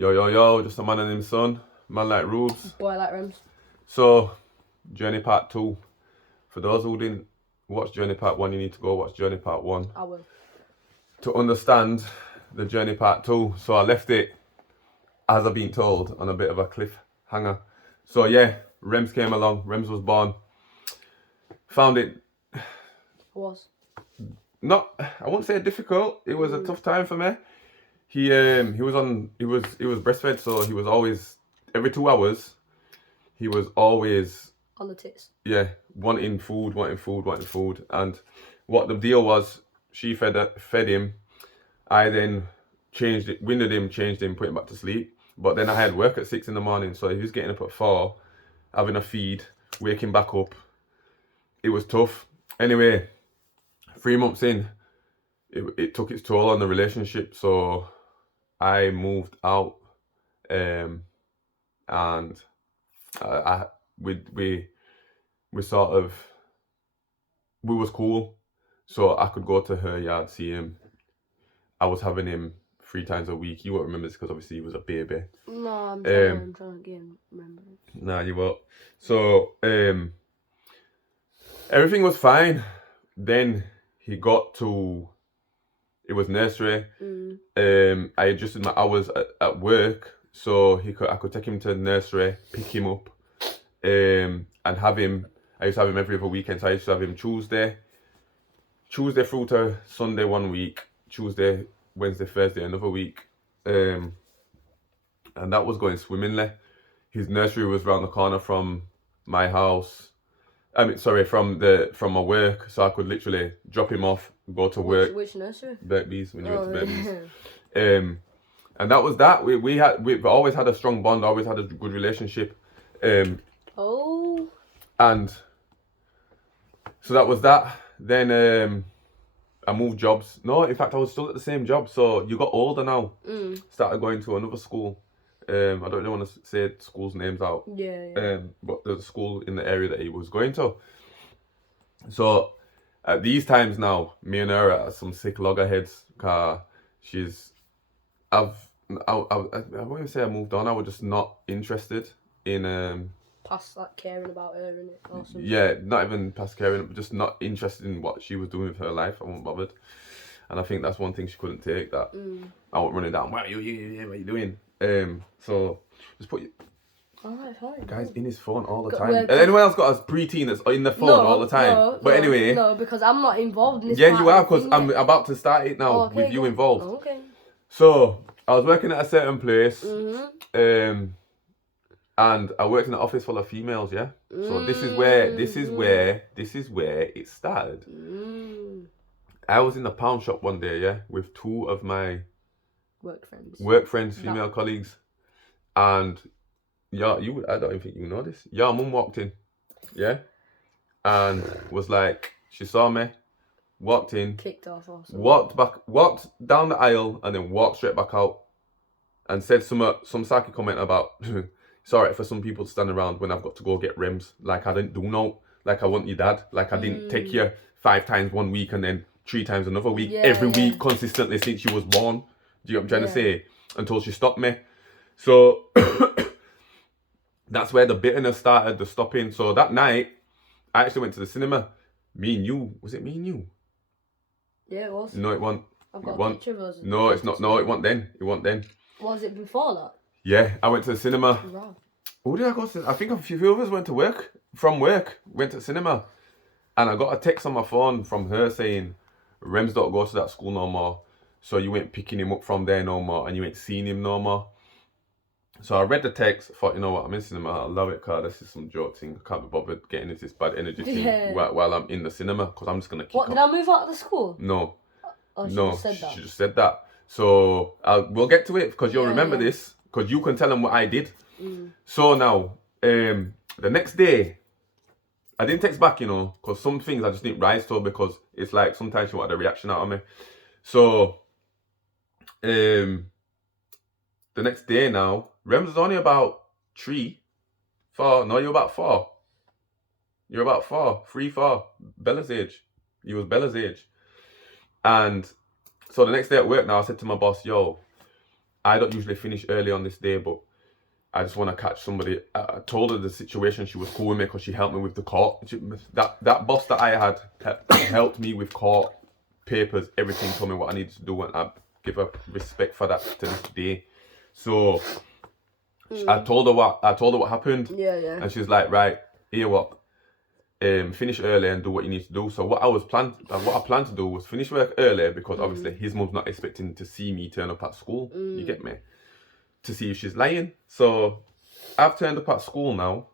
Yo, Justamanandhisson, man like Rubes. Boy like Rems. So, Journey Part 2. For those who didn't watch Journey Part 1, you need to go watch Journey Part 1. I will. To understand the Journey Part 2. So I left it, as I've been told, on a bit of a cliffhanger. So yeah, Rems came along, Rems was born. Found it not, I won't say difficult, it was a tough time for me. He was breastfed, so he was always, every 2 hours, he was always on the tits. Yeah, wanting food. And what the deal was, she fed him. I then winded him, changed him, put him back to sleep. But then I had work at 6 in the morning, so he was getting up at 4, having a feed, waking back up. It was tough. Anyway, 3 months in, it took its toll on the relationship, so I moved out, and we was cool, so I could go to her yard, see him. I was having him 3 times a week. You won't remember this because obviously he was a baby. No, I'm trying to get him remembered. Nah, you won't. So everything was fine. Then he got to, it was nursery. I adjusted my hours at work, so I could take him to nursery, pick him up, and have him. I used to have him every other weekend, so I used to have him Tuesday through to Sunday 1 week, Tuesday, Wednesday, Thursday another week, and that was going swimmingly. His nursery was around the corner from my house. From my work, so I could literally drop him off, go to work. Which nursery? Burtbees, when you went to Burtbees. And that was that. We've always had a strong bond, always had a good relationship. And so that was that. Then I moved jobs. No, in fact, I was still at the same job. So you got older now. Started going to another school. I don't really want to say schools' names out. Yeah. But there's a school in the area that he was going to. So at these times now, me and her are some sick loggerheads. Cause I wouldn't say I moved on. I was just not interested in past like caring about her and it. Awesome. Yeah, not even past caring, but just not interested in what she was doing with her life. I wasn't bothered, and I think that's one thing she couldn't take. That I wasn't running down. What are you doing? So just put you. Alright, fine. Guy's in his phone all the time. Anyone else got a preteen that's in the phone all the time? Anyway. No, because I'm not involved in this. Yeah, you are, because I'm about to start it now with you involved. Okay. So I was working at a certain place, and I worked in an office full of females. Yeah. So this is where it started. I was in the pound shop one day, yeah, with 2 of my work friends, female colleagues, and yeah, I don't even think you know this. Your mum walked in, yeah, and was like, she saw me, walked in, kicked off, walked down the aisle, and then walked straight back out, and said some sarky comment about, it's alright for some people to stand around when I've got to go get Rems. Like I didn't do no, like I want your dad, like I didn't take you 5 times 1 week and then 3 times another week, every week consistently since you was born. Do you know what I'm trying to say? Until she stopped me. So that's where the bitterness started, the stopping. So that night, I actually went to the cinema. Me and you. Was it me and you? Yeah, it was. No, it wasn't. I've got a picture of us. No, it's not. No, it wasn't then. Was it before that? Yeah, I went to the cinema. Wow. Who did I go to? I think a few of us went to work. Went to the cinema. And I got a text on my phone from her saying, Rems don't go to that school no more. So you ain't picking him up from there no more, and you ain't seeing him no more. So I read the text, thought, you know what, I'm in cinema, I love it, cause this is some joke thing. I can't be bothered getting into this bad energy thing while I'm in the cinema, because I'm just going to keep Did I move out of the school? No. Oh, she just said that. So we'll get to it, because you'll remember this, because you can tell them what I did. So now, the next day, I didn't text back, because some things I just didn't rise to, because it's like sometimes you want a reaction out of me. So, the next day now, Rems was only about 3, 4. No, you're about 4. You're about 4, 3, 4. Bella's age. You was Bella's age. And so the next day at work now, I said to my boss, yo, I don't usually finish early on this day, but I just want to catch somebody. I told her the situation. She was cool with me because she helped me with the court. That boss that I had helped me with court papers, everything, told me what I needed to do, and I give her respect for that to this day. So I told her what happened. Yeah. And she's like, right, here what? Finish early and do what you need to do. So what I planned to do was finish work early because obviously his mum's not expecting to see me turn up at school. You get me? To see if she's lying. So I've turned up at school now,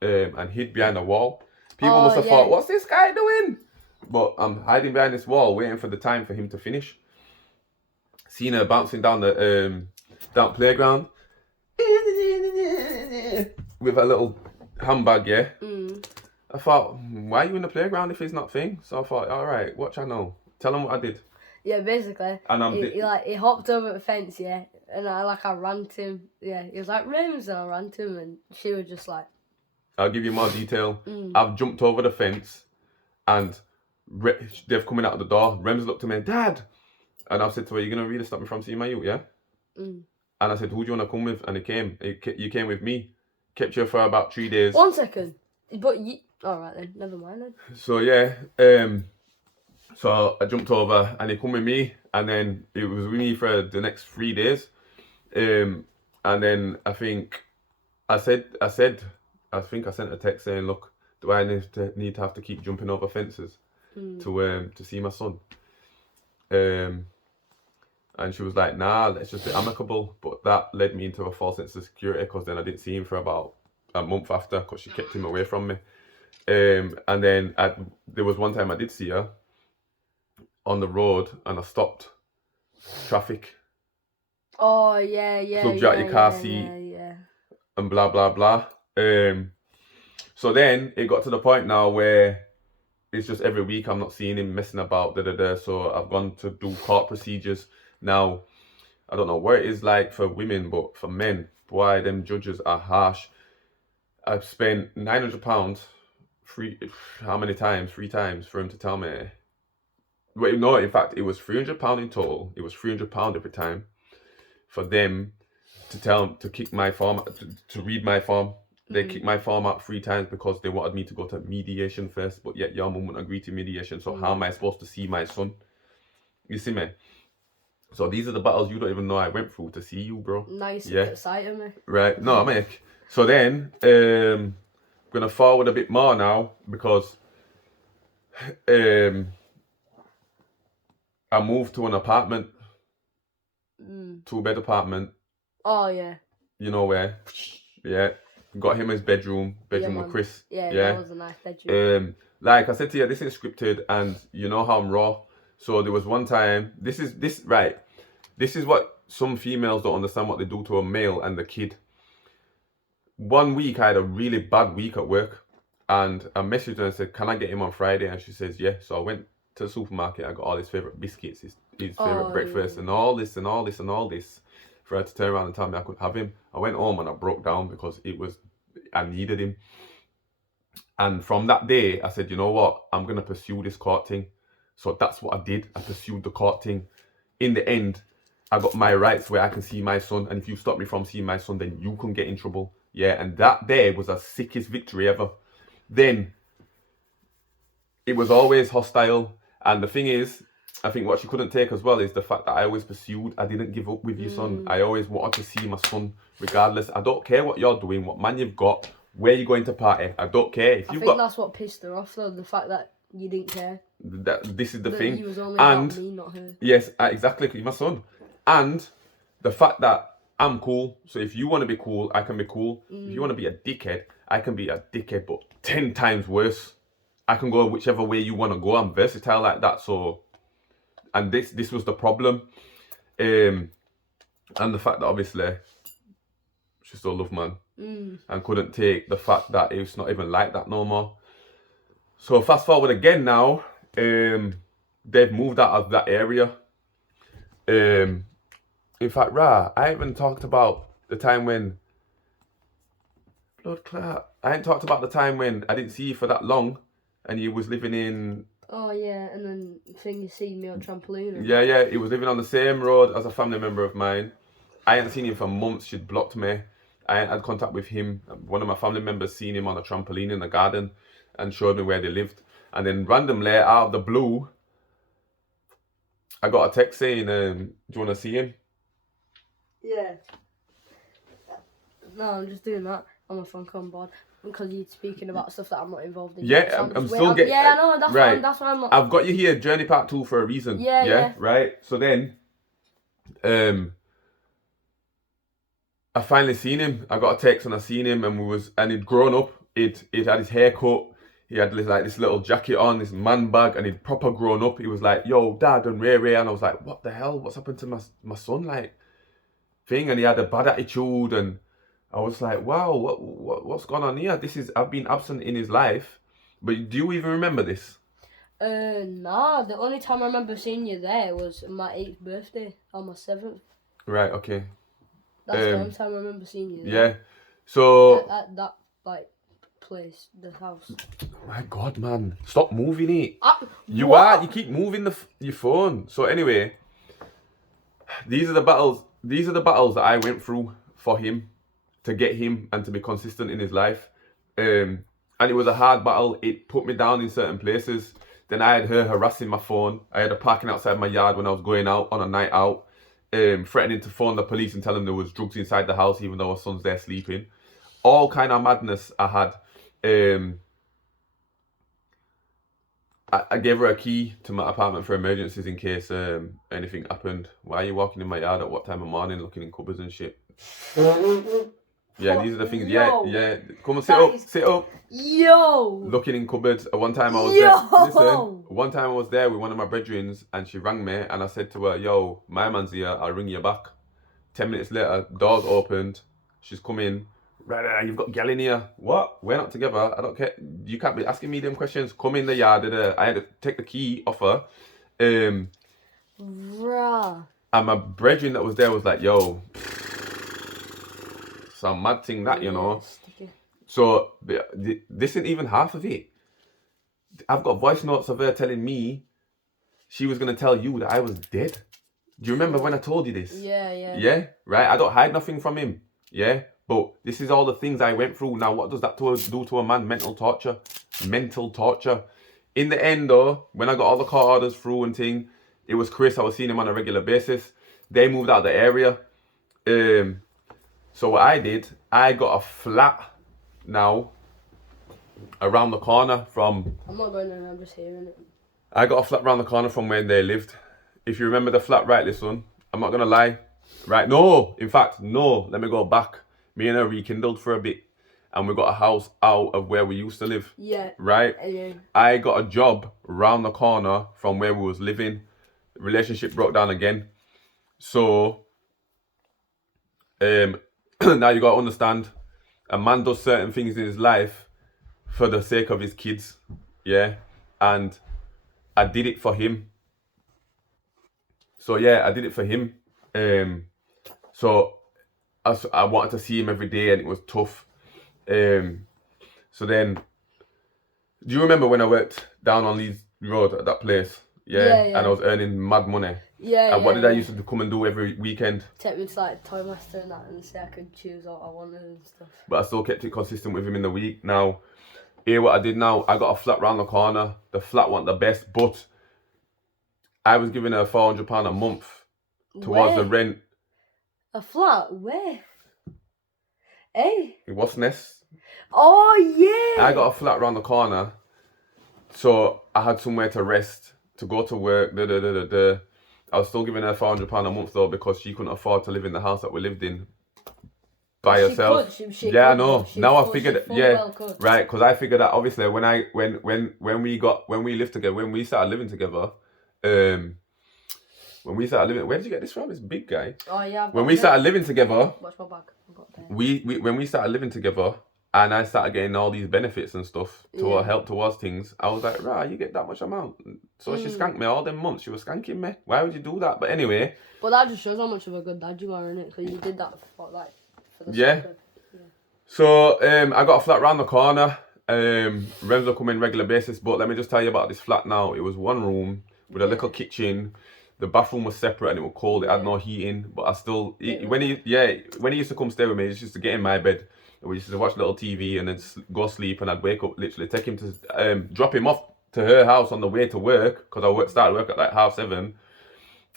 and hid behind a wall. People must have thought, what's this guy doing? But I'm hiding behind this wall, waiting for the time for him to finish. Seen her bouncing down the down playground with a little handbag, yeah. I thought, why are you in the playground if he's not thing? So I thought, all right, watch I know. Tell him what I did. Yeah, basically. And he hopped over the fence, yeah, and I ran to him. Yeah, he was like, Rems, and I ran to him, and she was just like. I'll give you more detail. I've jumped over the fence, and they've come in out of the door. Rems looked at me, Dad, and I've said to her, "You're gonna really stop me from seeing my youth, yeah?" And I said, "Who do you wanna come with?" And he came. You came with me. Kept you for about 3 days. 1 second, but you. All right then, never mind then. So yeah, so I jumped over, and he come with me, and then it was with me for the next 3 days, and then I think I sent a text saying, "Look, do I need to have to keep jumping over fences to see my son?" And she was like, "Nah, let's just be amicable." But that led me into a false sense of security because then I didn't see him for about a month after because she kept him away from me. And then there was one time I did see her on the road and I stopped traffic. Oh yeah. Plugged you out your car seat. Yeah. And blah blah blah. So then it got to the point now where it's just every week I'm not seeing him messing about. So I've gone to do court procedures now. I don't know what it is like for women, but for men, boy, them judges are harsh. I've spent £900 3 times for him to tell me. Wait, no, in fact, it was £300 in total. It was £300 every time for them to kick my form, to read my form. They kicked my form out 3 times because they wanted me to go to mediation first, but yet your mum wouldn't agree to mediation. So how am I supposed to see my son? You see me? So these are the battles you don't even know I went through to see you, bro. Nice, yeah. Exciting me. Right, no, mate. So then, I'm gonna forward a bit more now because I moved to an apartment, 2-bed apartment. Oh yeah. You know where? Yeah. Got him his bedroom with Chris. Yeah, that was a nice bedroom. Like I said to you, this is scripted, and you know how I'm raw. So there was one time. This is what some females don't understand what they do to a male and the kid. One week I had a really bad week at work, and I messaged her and said, "Can I get him on Friday?" And she says, "Yeah." So I went to the supermarket. I got all his favorite biscuits, his favorite breakfast, and all this for her to turn around and tell me I could have him. I went home and I broke down because I needed him. And from that day, I said, you know what? I'm going to pursue this court thing. So that's what I did. I pursued the court thing. In the end, I got my rights where I can see my son. And if you stop me from seeing my son, then you can get in trouble. Yeah, and that day was the sickest victory ever. Then, it was always hostile. And the thing is, I think what she couldn't take as well is the fact that I always pursued. I didn't give up with your son. I always wanted to see my son regardless. I don't care what you're doing, what man you've got, where you're going to party. I don't care. I think that's what pissed her off though, the fact that you didn't care. This is the thing. He was only about me, not her. Yes, exactly, because you're my son. And the fact that I'm cool. So if you want to be cool, I can be cool. If you want to be a dickhead, I can be a dickhead, but 10 times worse. I can go whichever way you want to go. I'm versatile like that, so... And this was the problem, and the fact that obviously she still loved man and couldn't take the fact that it's not even like that no more. So fast forward again now, they've moved out of that area. In fact, I haven't talked about the time when blood clot. I ain't talked about the time when I didn't see you for that long, and you was living in. Oh yeah, and then you seen me on trampoline. Yeah, he was living on the same road as a family member of mine. I hadn't seen him for months. She'd blocked me. I hadn't had contact with him. One of my family members seen him on a trampoline in the garden and showed me where they lived. And then randomly, out of the blue, I got a text saying, do you want to see him? Yeah. No, I'm just doing that on my phone call board because you're speaking about stuff that I'm not involved in. Yeah, so I'm still getting... Yeah, I know, that's right. That's why I'm not... I've got you here, Journey Part 2 for a reason. Yeah. Right? So then, I finally seen him. I got a text and I seen him and he'd grown up. He'd had his hair cut. He had this little jacket on, this man bag, and he'd proper grown up. He was like, yo, Dad, and Ray. And I was like, what the hell? What's happened to my son? Like, thing. And he had a bad attitude. And I was like, wow, what's going on here? I've been absent in his life. But do you even remember this? Nah. The only time I remember seeing you there was my 8th birthday on my 7th. Right, okay. That's the only time I remember seeing you there. Yeah. So... At that, like... place, the house. Oh my God, man! Stop moving it. You keep moving your phone. So anyway, these are the battles. These are the battles that I went through for him, to get him and to be consistent in his life. And it was a hard battle. It put me down in certain places. Then I had her harassing my phone. I had her parking outside my yard when I was going out on a night out, threatening to phone the police and tell them there was drugs inside the house, even though our son's there sleeping. All kind of madness I had. I gave her a key to my apartment for emergencies in case anything happened. Why are you walking in my yard at what time of morning looking in cupboards and shit? Yeah, these are the things. Yo. Yeah. Come on, sit up. Yo. Looking in cupboards. One time I was there. Listen. One time I was there with one of my brethrens and she rang me and I said to her, yo, my man's here. I'll ring you back. 10 minutes later, doors opened. She's come in. Right, you've got gal in here. What? We're not together. I don't care. You can't be asking me them questions. Come in the yard. I had to take the key off her. Bruh. And my brethren that was there was like, yo, some mad thing that, you know. Sticky. So this isn't even half of it. I've got voice notes of her telling me she was going to tell you that I was dead. Do you remember when I told you this? Yeah. Yeah, right? I don't hide nothing from him. Yeah? But this is all the things I went through. Now, what does that do to a man? Mental torture. Mental torture. In the end, though, when I got all the court orders through and thing, it was Chris. I was seeing him on a regular basis. They moved out of the area. So what I did, I got a flat now around the corner from... I'm not going in, I'm just hearing it. I got a flat around the corner from where they lived. If you remember the flat rightly, son, I'm not going to lie. Right? No. In fact, no. Let me go back. Me and her rekindled for a bit and we got a house out of where we used to live. Yeah. Right? Yeah. I got a job round the corner from where we was living. Relationship broke down again. So, now you got to understand, a man does certain things in his life for the sake of his kids. Yeah? And I did it for him. So yeah, I did it for him. So I wanted to see him every day and it was tough. So then, do you remember when I worked down on Leeds Road at that place? Yeah. And I was earning mad money. Yeah. And what did I used to come and do every weekend? Take me to like Toy Master and that and say I could choose what I wanted and stuff. But I still kept it consistent with him in the week. Now, here what I did now, I got a flat round the corner. The flat wasn't the best, but I was giving her £400 a month towards the rent. A flat? Where? Hey? It was Ness. Oh, yeah. I got a flat round the corner. So I had somewhere to rest, to go to work. I was still giving her £400 a month though because she couldn't afford to live in the house that we lived in by herself. She yeah, I could. know. She now I full- figured, she yeah, well could. right. Because I figured that obviously when we lived together, when we started living together, when we started living, where did you get this from? This big guy. Oh yeah. When we started living together, watch my bag. I've got there. when we started living together, and I started getting all these benefits and stuff to help towards things, I was like, right, you get that much amount. So she skanked me all them months. She was skanking me. Why would you do that? But anyway. But that just shows how much of a good dad you are, innit? Because you did that for the yeah. sake of, So I got a flat round the corner. Rents will come in regular basis. But let me just tell you about this flat now. It was one room with a little kitchen, the bathroom was separate and it was cold. It had no heating, but I still when he used to come stay with me, he used to get in my bed. We used to watch little TV and then go sleep, and I'd wake up, literally take him to drop him off to her house on the way to work, because I started work at like 7:30,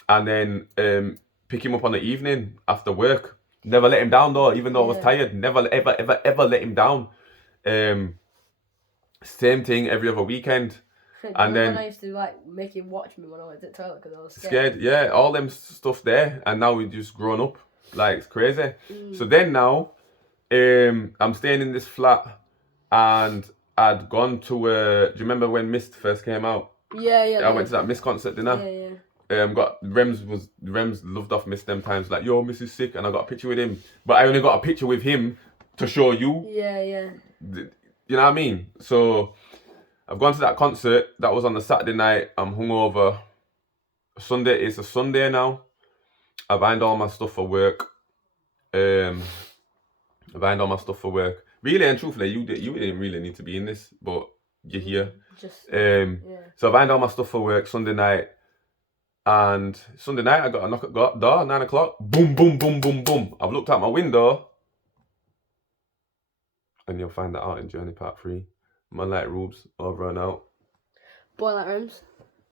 and then pick him up on the evening after work. Never let him down though, even though I was tired. Never ever let him down. Same thing every other weekend. And then I used to like make him watch me when I went to the toilet because I was scared. Yeah, all them stuff there, and now we just grown up. Like, it's crazy. So then now, I'm staying in this flat, and I'd gone to do you remember when Mist first came out? Yeah. I went to that Mist concert dinner. Got Rems loved off Mist them times, like, yo, Miss is sick, and I got a picture with him. But I only got a picture with him to show you. Yeah. You know what I mean? So I've gone to that concert. That was on the Saturday night. I'm hungover. Sunday, it's a Sunday now. I bind all my stuff for work. Really and truthfully, you didn't really need to be in this, but you're here. So I bind all my stuff for work Sunday night. And Sunday night, I got a knock at the door, 9 o'clock. Boom, boom, boom, boom, boom. I've looked out my window. And you'll find that out in Journey Part 3. Man like Rubes, over and out. Boy like Rooms.